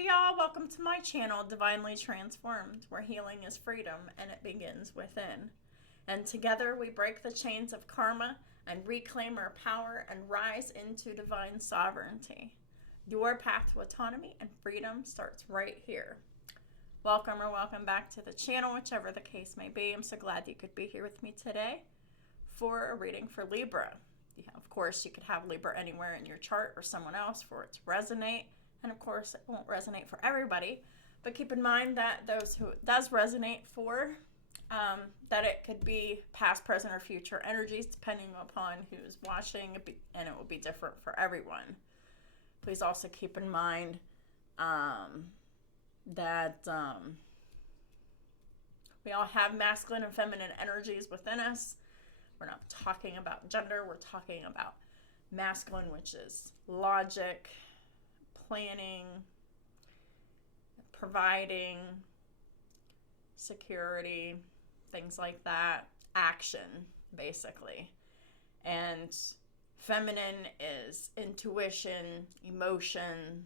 Hey y'all, welcome to my channel, Divinely Transformed, where healing is freedom and it begins within. And together we break the chains of karma and reclaim our power and rise into divine sovereignty. Your path to autonomy and freedom starts right here. Welcome or welcome back to the channel, whichever the case may be. I'm so glad you could be here with me today for a reading for Libra. Yeah, of course, you could have Libra anywhere in your chart or someone else for it to resonate. And of course, it won't resonate for everybody, but keep in mind that those who it does resonate for, that it could be past, present, or future energies depending upon who's watching, and it will be different for everyone. Please also keep in mind that we all have masculine and feminine energies within us. We're not talking about gender, we're talking about masculine, which is logic, planning, providing, security, things like that, action, basically. And feminine is intuition, emotion,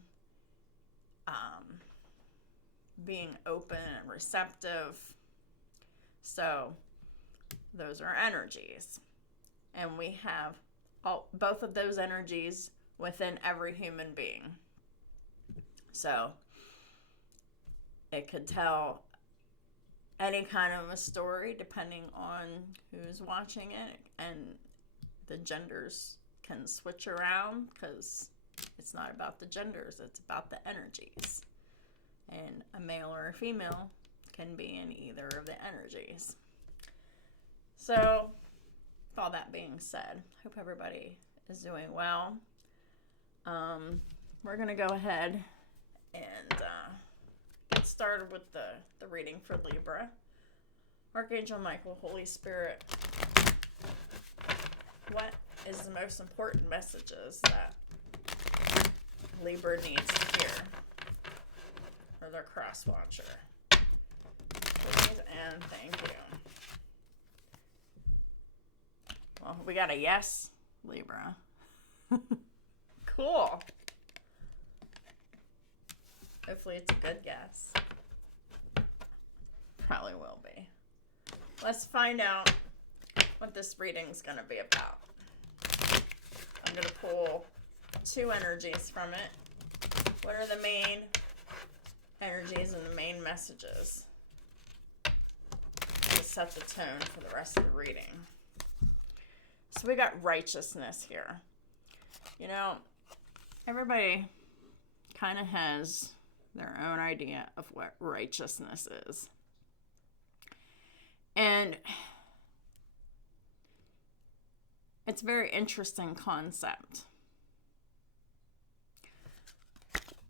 being open and receptive. So those are energies. And we have both of those energies within every human being. So it could tell any kind of a story depending on who's watching it, and the genders can switch around because it's not about the genders, it's about the energies. And a male or a female can be in either of the energies. So with all that being said, hope everybody is doing well. We're going to go ahead and get started with the reading for Libra. Archangel Michael, Holy Spirit, what is the most important messages that Libra needs to hear for their cross watcher? Please and thank you. Well, we got a yes, Libra. Cool. Hopefully it's a good guess. Probably will be. Let's find out what this reading's going to be about. I'm going to pull two energies from it. What are the main energies and the main messages to set the tone for the rest of the reading? So we got righteousness here. You know, everybody kind of has their own idea of what righteousness is. And it's a very interesting concept.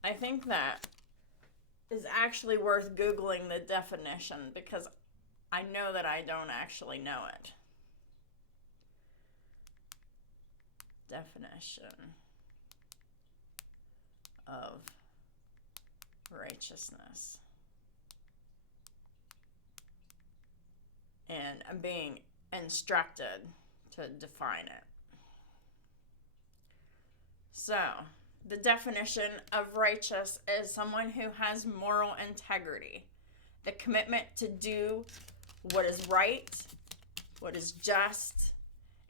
I think that is actually worth Googling the definition because I know that I don't actually know it. Definition of righteousness. And I'm being instructed to define it. So, the definition of righteous is someone who has moral integrity, the commitment to do what is right, what is just,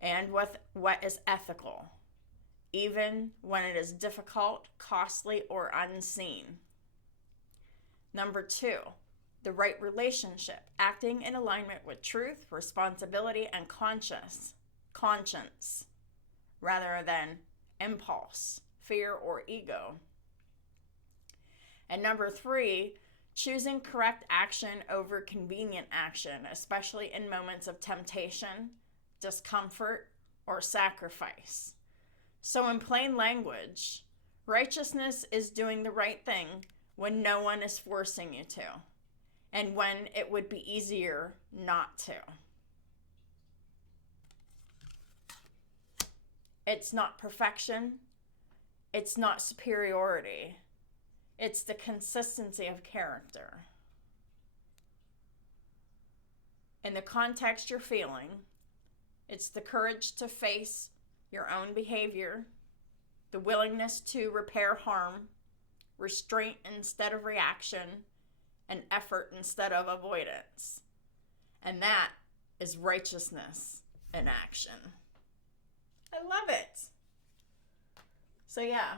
and what is ethical, even when it is difficult, costly, or unseen. Number 2, the right relationship, acting in alignment with truth, responsibility, and conscience, rather than impulse, fear, or ego. And number 3, choosing correct action over convenient action, especially in moments of temptation, discomfort, or sacrifice. So in plain language, righteousness is doing the right thing when no one is forcing you to, and when it would be easier not to. It's not perfection. It's not superiority. It's the consistency of character. In the context you're feeling, it's the courage to face your own behavior, the willingness to repair harm, restraint instead of reaction, and effort instead of avoidance. And that is righteousness in action. I love it. So yeah,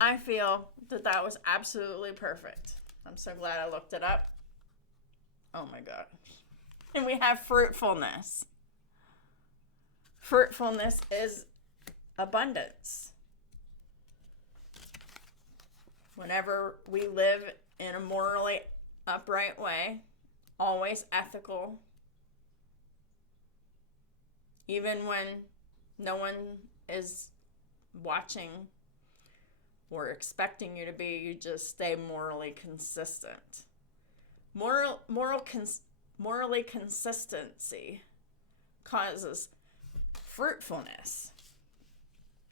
I feel that that was absolutely perfect. I'm so glad I looked it up. Oh my God. And we have fruitfulness. Fruitfulness is abundance. Whenever we live in a morally upright way, always ethical, even when no one is watching or expecting you to be, you just stay morally consistent. Morally consistency causes fruitfulness.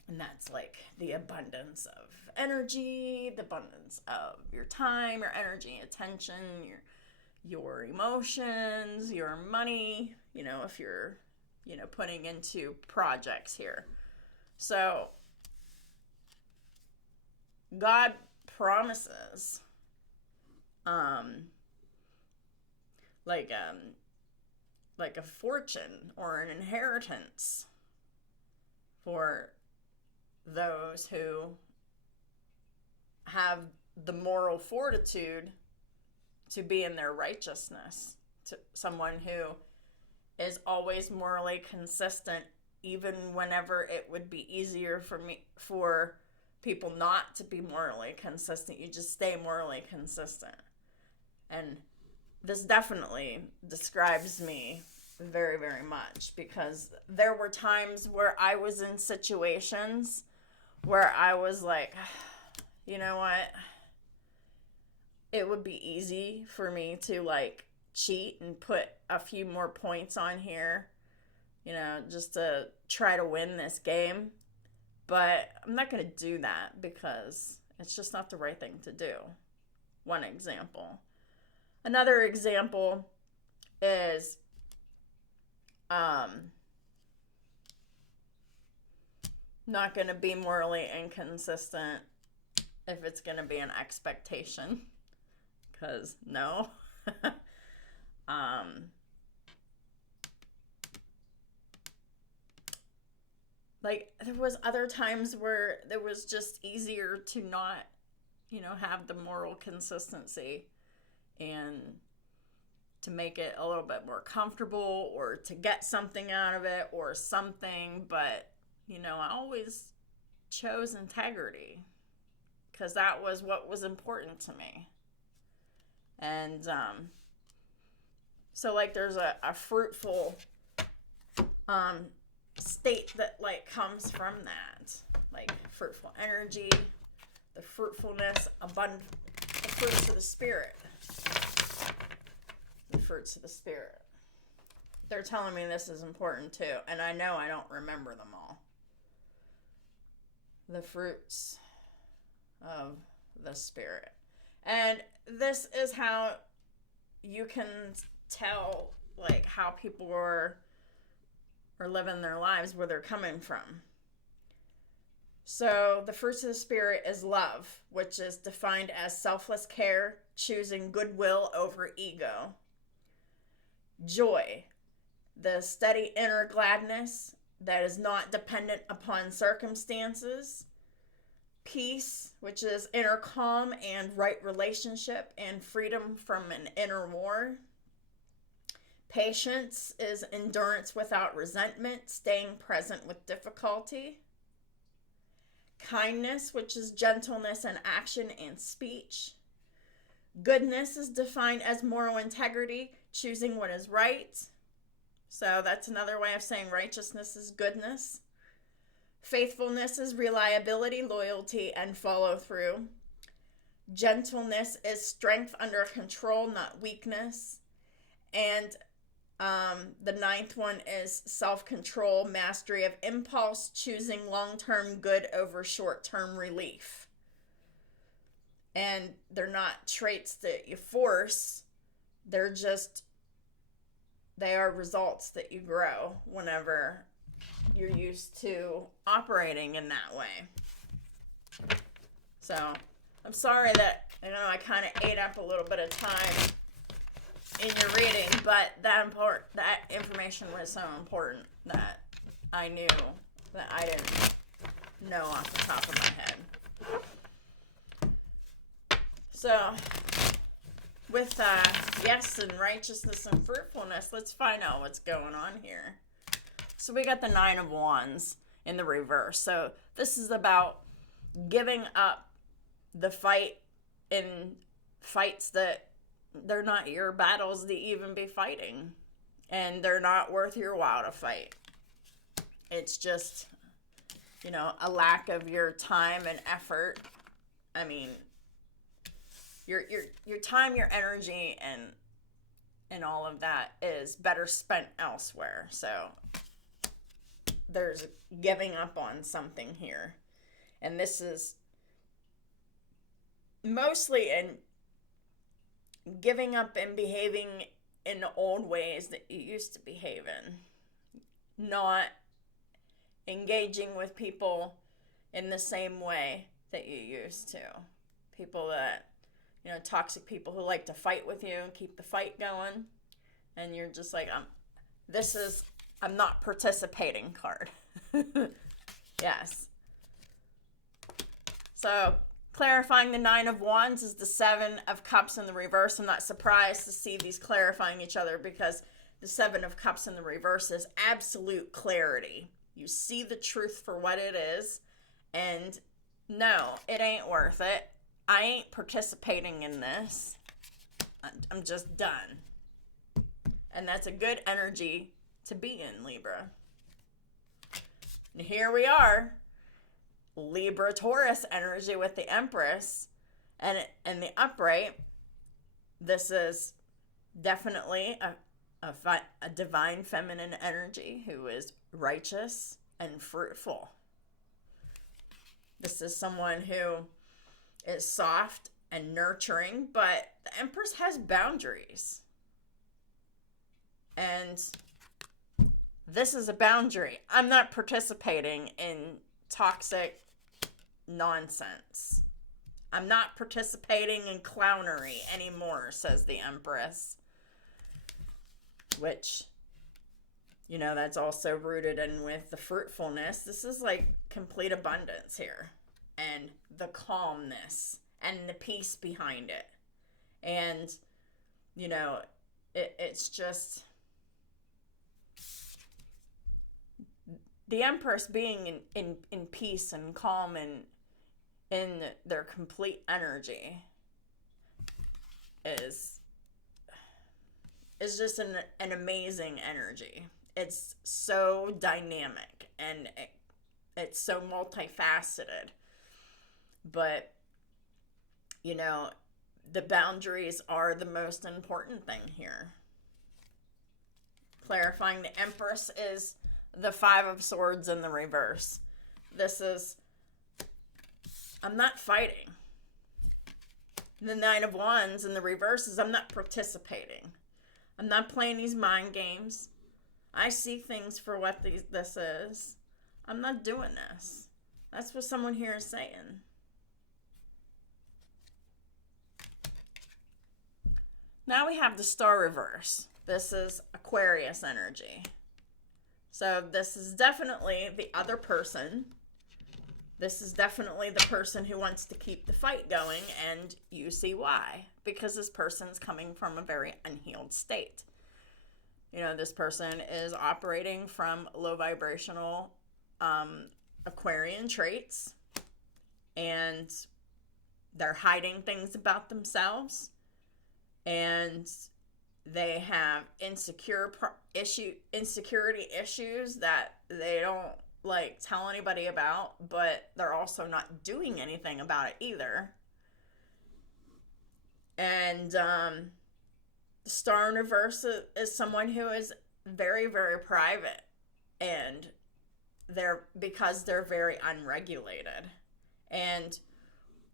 And that's like the abundance of energy, the abundance of your time, your energy, attention, your emotions, your money, if you're, putting into projects here. So God promises, like a fortune or an inheritance for those who have the moral fortitude to be in their righteousness, to someone who is always morally consistent, even whenever it would be easier for people not to be morally consistent. You just stay morally consistent. And this definitely describes me very, very much, because there were times where I was in situations where I was like, you know what? It would be easy for me to cheat and put a few more points on here, just to try to win this game. But I'm not going to do that because it's just not the right thing to do. One example. Another example is not going to be morally inconsistent if it's going to be an expectation, because no. There was other times where there was just easier to not, have the moral consistency and to make it a little bit more comfortable or to get something out of it or something. But, I always chose integrity because that was what was important to me. And so there's a fruitful state that comes from that, fruitful energy, the fruitfulness, the fruits of the spirit. The fruits of the spirit. They're telling me this is important too, and I know I don't remember them all. The fruits of the spirit. And this is how you can tell how people are living their lives, where they're coming from. So the fruits of the spirit is love, which is defined as selfless care, choosing goodwill over ego. Joy, the steady inner gladness that is not dependent upon circumstances. Peace, which is inner calm and right relationship and freedom from an inner war. Patience is endurance without resentment, staying present with difficulty. Kindness, which is gentleness in action and speech. Goodness is defined as moral integrity, choosing what is right. So that's another way of saying righteousness is goodness. Faithfulness is reliability, loyalty, and follow through. Gentleness is strength under control, not weakness. And the ninth one is self-control, mastery of impulse, choosing long-term good over short-term relief. And they're not traits that you force. They are results that you grow whenever you're used to operating in that way. So I'm sorry that, I kind of ate up a little bit of time in your reading, but that information was so important that I knew that I didn't know off the top of my head. So, with yes and righteousness and fruitfulness, let's find out what's going on here. So we got the 9 of Wands in the reverse. So this is about giving up the fight in fights that they're not your battles to even be fighting. And they're not worth your while to fight. It's just, a lack of your time and effort. I mean, your time, your energy, and all of that is better spent elsewhere. So there's giving up on something here. And this is mostly in giving up and behaving in the old ways that you used to behave in. Not engaging with people in the same way that you used to. People that, toxic people who like to fight with you and keep the fight going. And you're just like, I'm not participating card. Yes. So, clarifying the 9 of Wands is the 7 of Cups in the reverse. I'm not surprised to see these clarifying each other because the 7 of Cups in the reverse is absolute clarity. You see the truth for what it is, and no, it ain't worth it. I ain't participating in this. I'm just done. And that's a good energy to be in, Libra. And here we are. Libra Taurus energy with the Empress and the upright. This is definitely a divine feminine energy who is righteous and fruitful. This is someone who is soft and nurturing, but the Empress has boundaries. And this is a boundary. I'm not participating in toxic nonsense. I'm not participating in clownery anymore, says the Empress. Which, that's also rooted in with the fruitfulness. This is like complete abundance here. And the calmness and the peace behind it. And, it's just the Empress being in peace and calm and in their complete energy is just an amazing energy. It's so dynamic and it's so multifaceted. But, the boundaries are the most important thing here. Clarifying the Empress is the 5 of Swords in the reverse. This is, I'm not fighting. The 9 of Wands in the reverse is I'm not participating. I'm not playing these mind games. I see things for what this is. I'm not doing this. That's what someone here is saying. Now we have the Star reverse. This is Aquarius energy. So this is definitely the other person. This is definitely the person who wants to keep the fight going, and you see why. Because this person's coming from a very unhealed state. This person is operating from low vibrational Aquarian traits, and they're hiding things about themselves, and they have insecurity issues that they don't tell anybody about, but they're also not doing anything about it either. And the Star in reverse is someone who is very, very private, and because they're very unregulated. And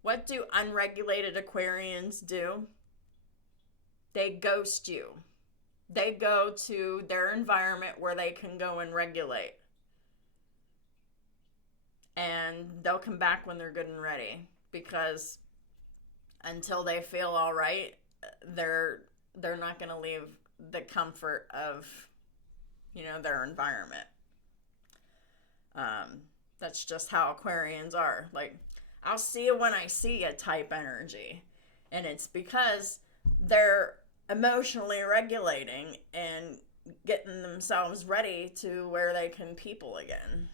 what do unregulated Aquarians do? They ghost you. They go to their environment where they can go and regulate. And they'll come back when they're good and ready. because until they feel all right, they're not going to leave the comfort of, their environment. That's just how Aquarians are. Like, I'll see you when I see you type energy. And it's because they're emotionally regulating and getting themselves ready to where they can people again.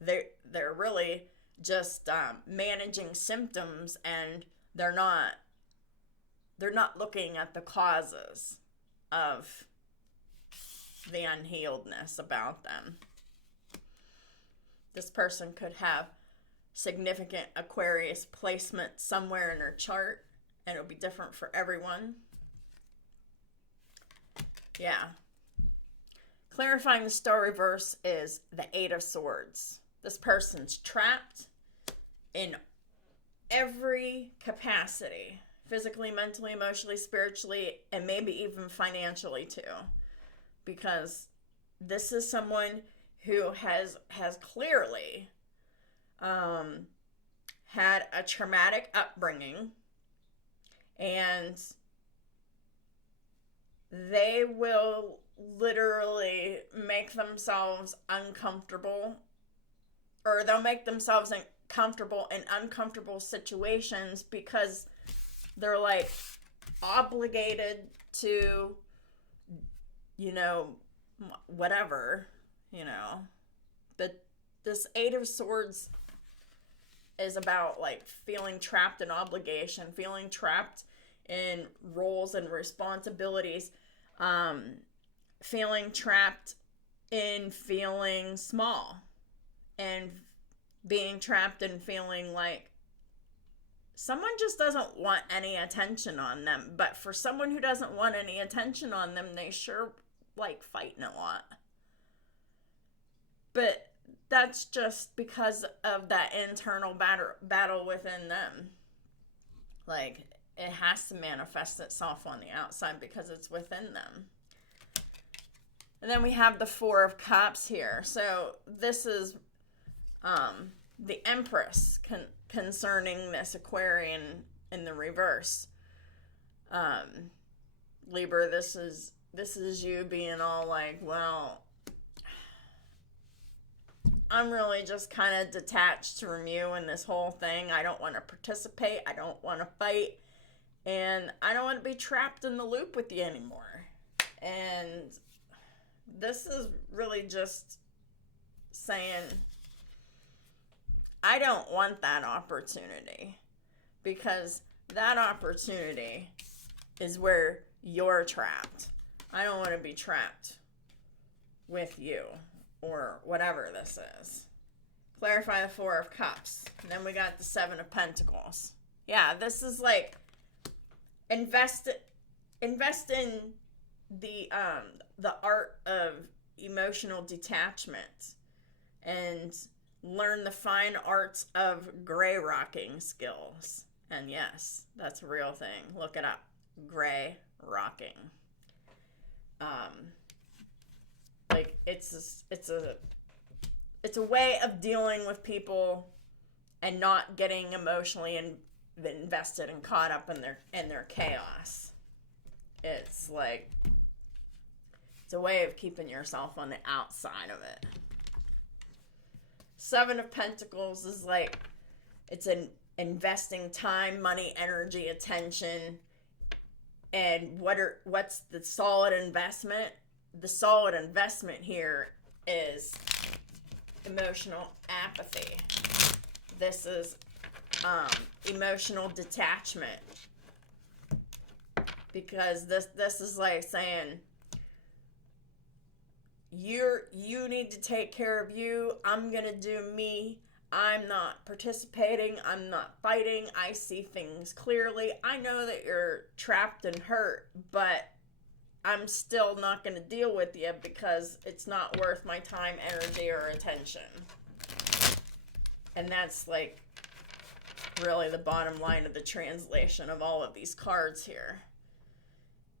They're really just managing symptoms, and they're not looking at the causes of the unhealedness about them. This person could have significant Aquarius placement somewhere in their chart, and it'll be different for everyone. Yeah. Clarifying the star reverse is the Eight of Swords. This person's trapped in every capacity, physically, mentally, emotionally, spiritually, and maybe even financially too. Because this is someone who has clearly had a traumatic upbringing, and they will literally make themselves uncomfortable, or they'll make themselves comfortable in uncomfortable situations because they're like obligated to, whatever, this Eight of Swords is about like feeling trapped in obligation, feeling trapped in roles and responsibilities, feeling trapped in feeling small, and being trapped in feeling like someone just doesn't want any attention on them. But for someone who doesn't want any attention on them, they sure like fighting a lot. But that's just because of that internal battle within them. Like, it has to manifest itself on the outside because it's within them. And then we have the Four of Cups here. So this is the Empress concerning this Aquarian in the reverse. Libra, this is you being all like, well, I'm really just kind of detached from you in this whole thing. I don't want to participate. I don't want to fight. And I don't want to be trapped in the loop with you anymore. And this is really just saying, I don't want that opportunity, because that opportunity is where you're trapped. I don't want to be trapped with you, or whatever this is. Clarify the Four of Cups. And then we got the Seven of Pentacles. Yeah, this is like invest in the art of emotional detachment, and learn the fine arts of gray rocking skills. And yes, that's a real thing. Look it up. Gray rocking. Like, it's a way of dealing with people and not getting emotionally invested and caught up in their chaos. It's like, it's a way of keeping yourself on the outside of it. Seven of Pentacles is like, it's an investing time, money, energy, attention. And what's the solid investment? The solid investment here is emotional apathy. This is emotional detachment, because this is like saying, you need to take care of you. I'm gonna do me. I'm not participating. I'm not fighting. I see things clearly. I know that you're trapped and hurt, but I'm still not going to deal with you because it's not worth my time, energy, or attention. And that's like really the bottom line of the translation of all of these cards here.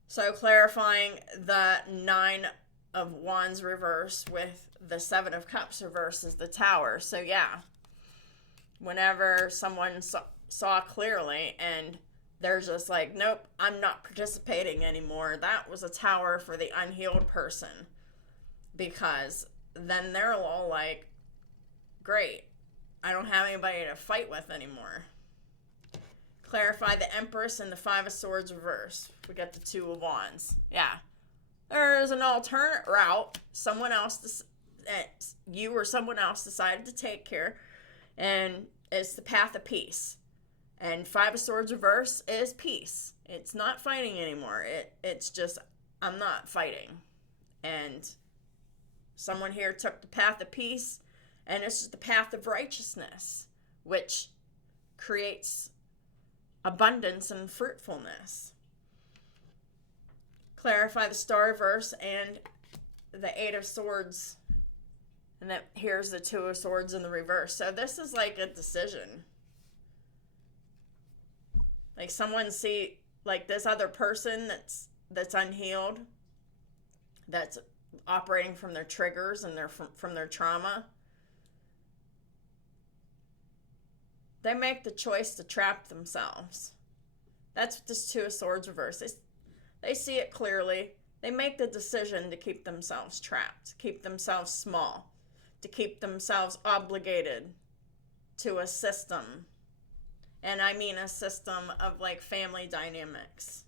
So clarifying the Nine of Wands reverse with the Seven of Cups reverse is the Tower. So yeah, whenever someone saw clearly and they're just like, nope, I'm not participating anymore. That was a tower for the unhealed person, because then they're all like, great, I don't have anybody to fight with anymore. Clarify the Empress and the Five of Swords reverse. We got the Two of Wands. Yeah. There's an alternate route. Someone else, you or someone else decided to take here, and it's the path of peace. And Five of Swords reverse is peace. It's not fighting anymore. It's just, I'm not fighting. And someone here took the path of peace, and it's just the path of righteousness, which creates abundance and fruitfulness. Clarify the Star reverse and the Eight of Swords. And then here's the Two of Swords in the reverse. So this is like a decision. Like someone see, like this other person that's unhealed, that's operating from their triggers and from their trauma. They make the choice to trap themselves. That's what this Two of Swords reverse. They see it clearly. They make the decision to keep themselves trapped, to keep themselves small, to keep themselves obligated to a system. And I mean a system of like family dynamics.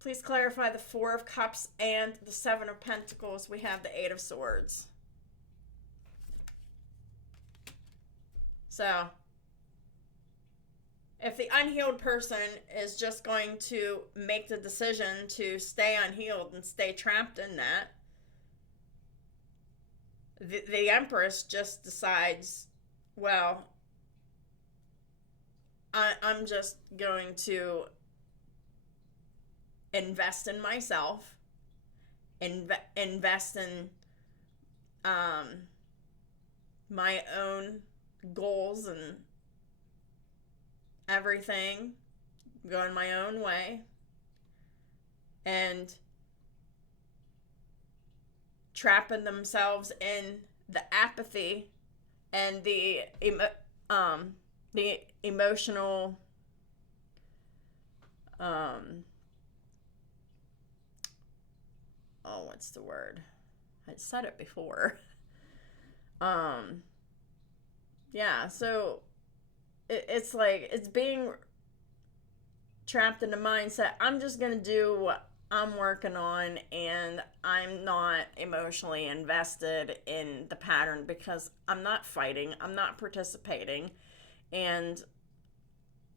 Please clarify the Four of Cups and the Seven of Pentacles. We have the Eight of Swords. So, if the unhealed person is just going to make the decision to stay unhealed and stay trapped in that, the Empress just decides, well, I'm just going to invest in myself, invest in my own goals and everything, going my own way, and trapping themselves in the apathy and the emotional what's the word? I said it before. Yeah, so it's like, it's being trapped in the mindset, I'm just going to do what I'm working on, and I'm not emotionally invested in the pattern because I'm not fighting, I'm not participating, and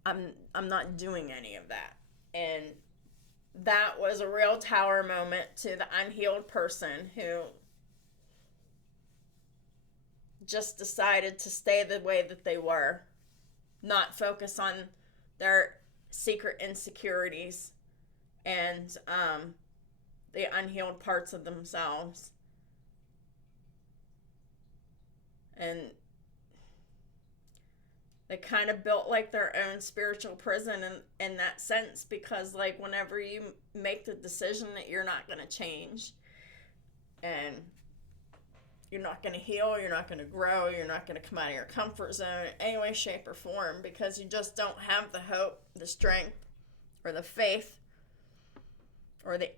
I'm not doing any of that. And that was a real tower moment to the unhealed person who just decided to stay the way that they were, not focus on their secret insecurities and the unhealed parts of themselves. And they kind of built like their own spiritual prison in that sense, because like whenever you make the decision that you're not going to change and you're not going to heal, you're not going to grow, you're not going to come out of your comfort zone in any way, shape, or form, because you just don't have the hope, the strength, or the faith, or the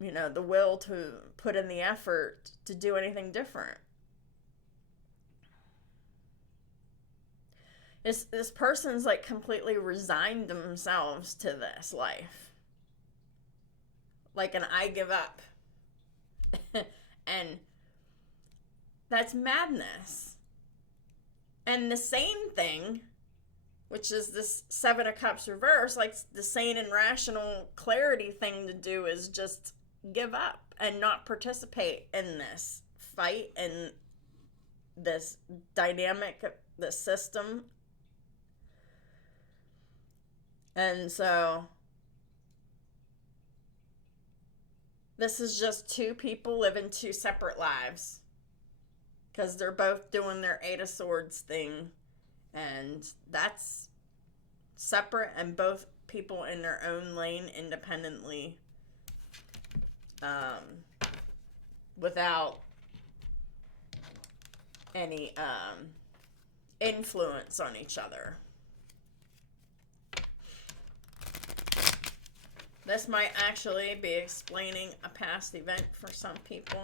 the will to put in the effort to do anything different. This person's like completely resigned themselves to this life. Like an I give up. And that's madness. And the sane thing, which is this Seven of Cups reverse, like the sane and rational clarity thing to do is just give up and not participate in this fight and this dynamic, this system. And so this is just two people living two separate lives, because they're both doing their Eight of Swords thing, and that's separate, and both people in their own lane independently, without any influence on each other. This might actually be explaining a past event for some people,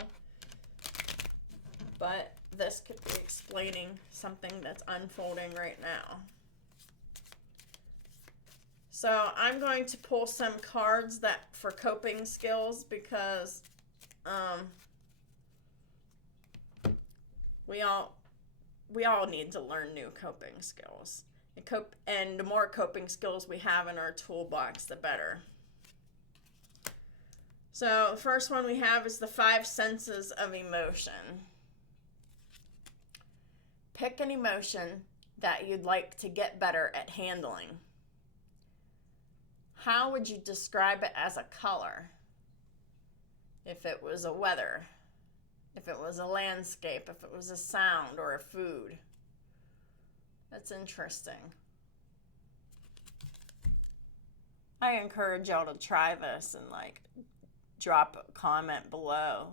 but this could be explaining something that's unfolding right now. So I'm going to pull some cards that for coping skills, because we all need to learn new coping skills. And the more coping skills we have in our toolbox, the better. So the first one we have is the 5 senses of emotion. Pick an emotion that you'd like to get better at handling. How would you describe it as a color? If it was a weather, if it was a landscape, if it was a sound or a food. That's interesting. I encourage y'all to try this and drop a comment below.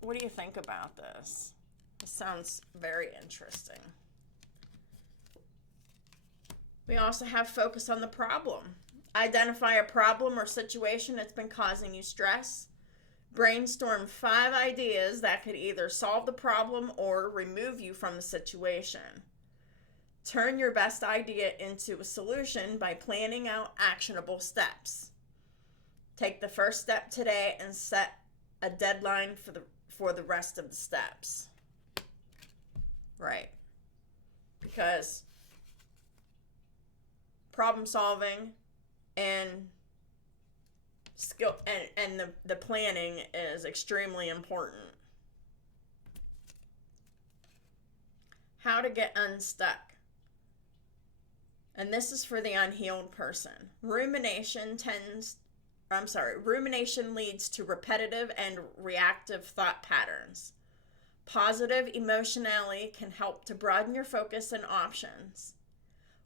What do you think about this? This sounds very interesting. We also have focus on the problem. Identify a problem or situation that's been causing you stress. Brainstorm 5 ideas that could either solve the problem or remove you from the situation. Turn your best idea into a solution by planning out actionable steps. Take the first step today and set a deadline for the rest of the steps. Right. Because problem solving and skill and the planning is extremely important. How to get unstuck. And this is for the unhealed person. Rumination leads to repetitive and reactive thought patterns. Positive emotionality can help to broaden your focus and options.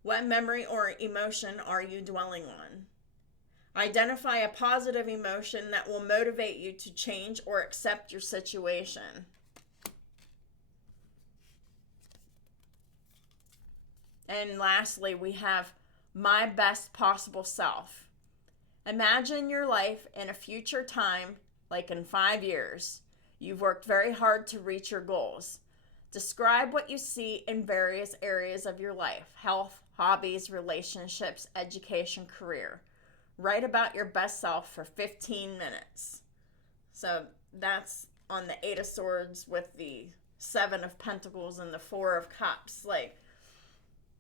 What memory or emotion are you dwelling on? Identify a positive emotion that will motivate you to change or accept your situation. And lastly, we have my best possible self. Imagine your life in a future time, like in 5 years. You've worked very hard to reach your goals. Describe what you see in various areas of your life: health, hobbies, relationships, education, career. Write about your best self for 15 minutes. So that's on the 8 of Swords with the 7 of Pentacles and the 4 of Cups.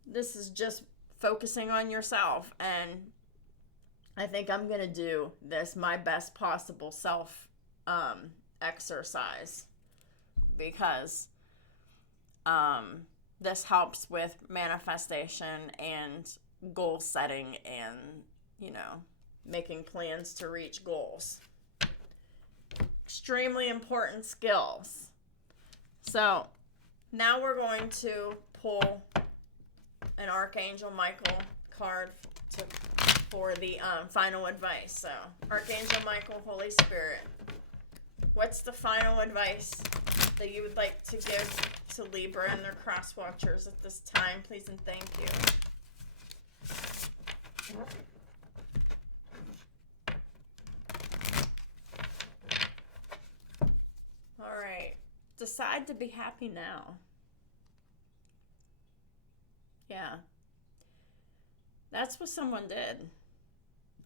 This is just focusing on yourself. And I think I'm going to do this my best possible self exercise, because this helps with manifestation and goal setting and, making plans to reach goals. Extremely important skills. So now we're going to pull an Archangel Michael card for the final advice. So Archangel Michael, Holy Spirit, what's the final advice that you would like to give to Libra and their cross watchers at this time? Please and thank you. All right. Decide to be happy now. Yeah. That's what someone did.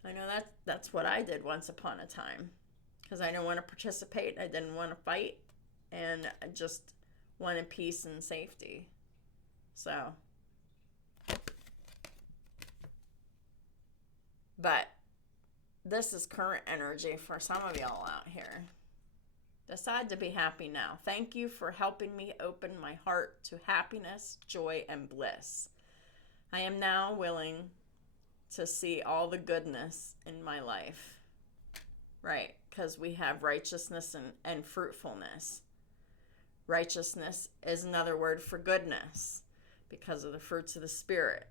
I know that's what I did once upon a time, because I didn't want to participate. I didn't want to fight, and I just wanted peace and safety. So, but this is current energy for some of y'all out here. Decide to be happy now. Thank you for helping me open my heart to happiness, joy, and bliss. I am now willing to see all the goodness in my life. Right, because we have righteousness and fruitfulness. Righteousness is another word for goodness because of the fruits of the Spirit.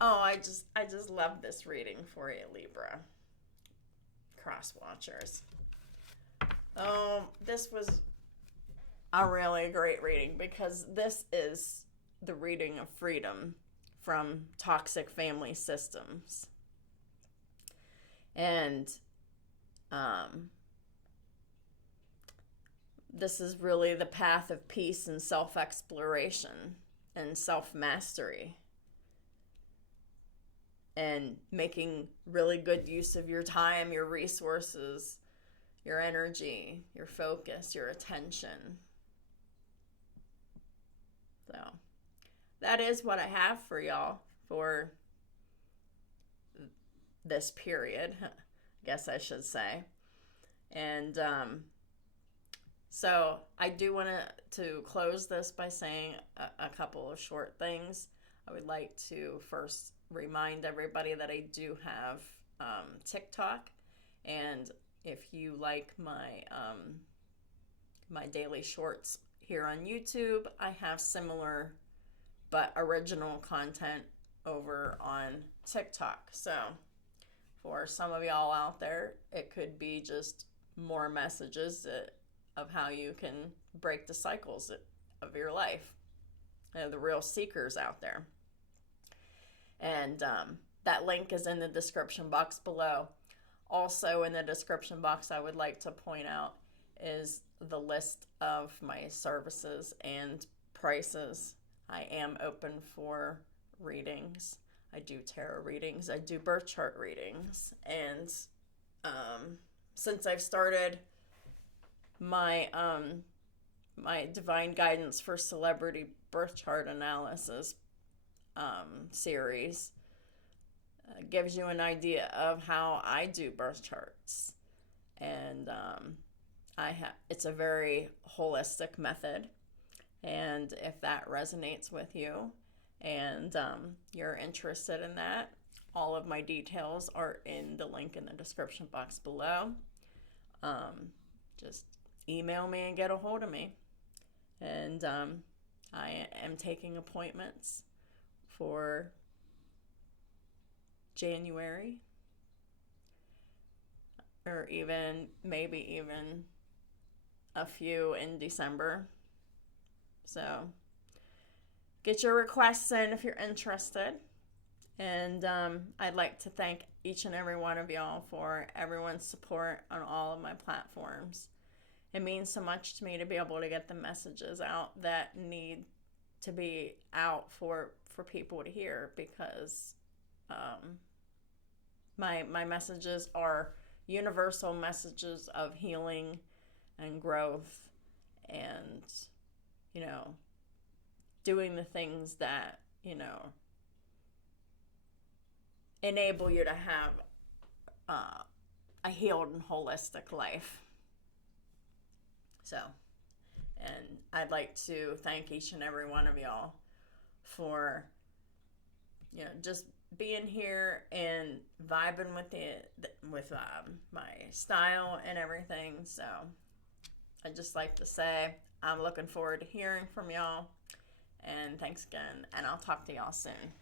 Oh, I just love this reading for you, Libra. Cross watchers. Oh, this was a really great reading, because this is the reading of freedom from toxic family systems. And this is really the path of peace and self-exploration and self-mastery, and making really good use of your time, your resources, your energy, your focus, your attention. So that is what I have for y'all for this period, I guess I should say. And so I do want to close this by saying a couple of short things. I would like to first remind everybody that I do have TikTok, and if you like my my daily shorts here on YouTube, I have similar but original content over on TikTok. So for some of y'all out there, it could be just more messages of how you can break the cycles of your life. The real seekers out there. And that link is in the description box below. Also in the description box, I would like to point out is the list of my services and prices. I am open for readings. I do tarot readings. I do birth chart readings. And since I've started my my divine guidance for celebrity birth chart analysis series, gives you an idea of how I do birth charts. And it's a very holistic method. And if that resonates with you and you're interested in that, all of my details are in the link in the description box below. Just email me and get a hold of me. And I am taking appointments for January, or maybe even a few in December. So get your requests in if you're interested. And I'd like to thank each and every one of y'all for everyone's support on all of my platforms. It means so much to me to be able to get the messages out that need to be out for people to hear, because my messages are universal messages of healing and growth, and doing the things that enable you to have a healed and holistic life. So, and I'd like to thank each and every one of y'all for just being here and vibing with my style and everything. So I'd just like to say I'm looking forward to hearing from y'all, and thanks again, and I'll talk to y'all soon.